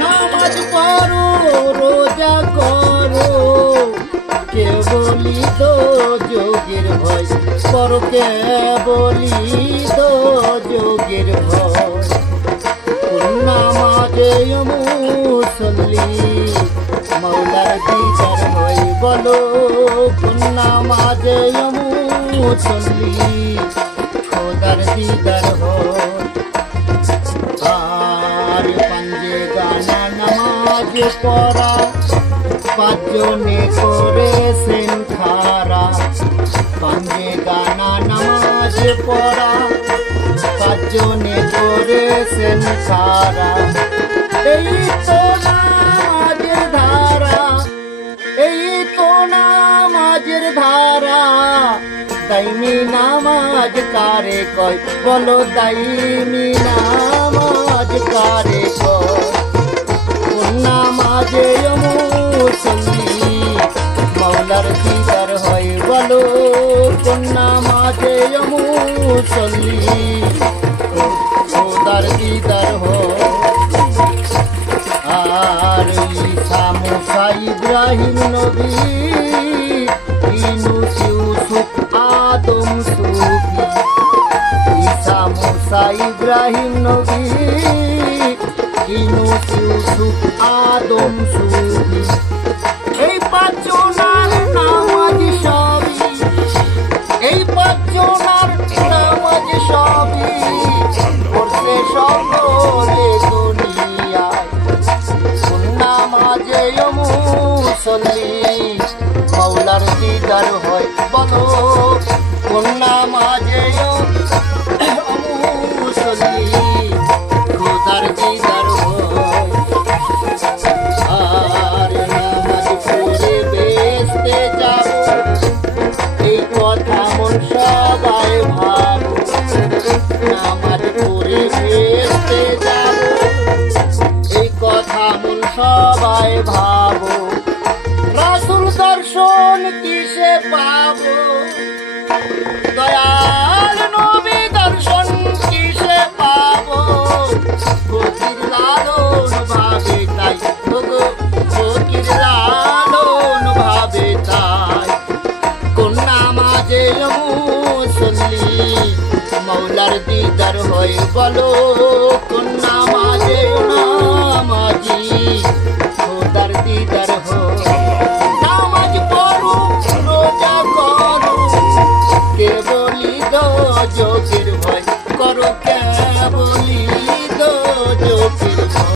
নামাজ পড়ো রোজা করো কে বলি তো যোগের ভয় করো কে বলি তো যোগের ভয় নামাজে মুসল্লি মৌলার দিদার হয় বলো নামাজে মুসল্লি খোদার দিদার হয় আর পাঞ্জে গানা নামাজ পড়া পাঁচজনে করেছেন খারা পাঞ্জে গানা নামাজ পড়া পাঁচজনে করেছেন খারা এই তো নামাজের ধারা এই তো নামাজের ধারা দাইমি নামাজ কারে কয় বলো দাইমি নামাজ কারে কয় কোন নামাজে মুসল্লি মৌলার দিদার হয় বলো কোন নামাজে মুসল্লি খোদার দিদার হয় আর ঈসা মুসা ইব্রাহিম নবী ইউনুস ইউসুফ আদম সুফি ঈসা মুসা ইব্রাহিম নবী ইউনুস ইউসুফ আদম সুফি এই পাঁচজনার নামাজ সবই এই পাঁচজনার নামাজ সবই করছে সকলে দুনিয়ায় কোন নামাজে মুসল্লি মৌলার দিদার হয় বলো কোন নামাজে মুসল্লি খোদার দিদার হয় আর নামাজ পড়ে বেসতে যাব এই কথা মন সবাই ভাবো নামাজ পড়ে বেসতে যাব এই কথা মন সবাই ভাবো রাসূল দর্শন কিসে পাবো দয়াল নবী দর্শন কিসে পাবো ফকির লালন ভাবে তাই ফকির লালন ভাবে তাই কোন নামাজে মুসল্লি মৌলার দিদার হয় বলো কোন নামাজে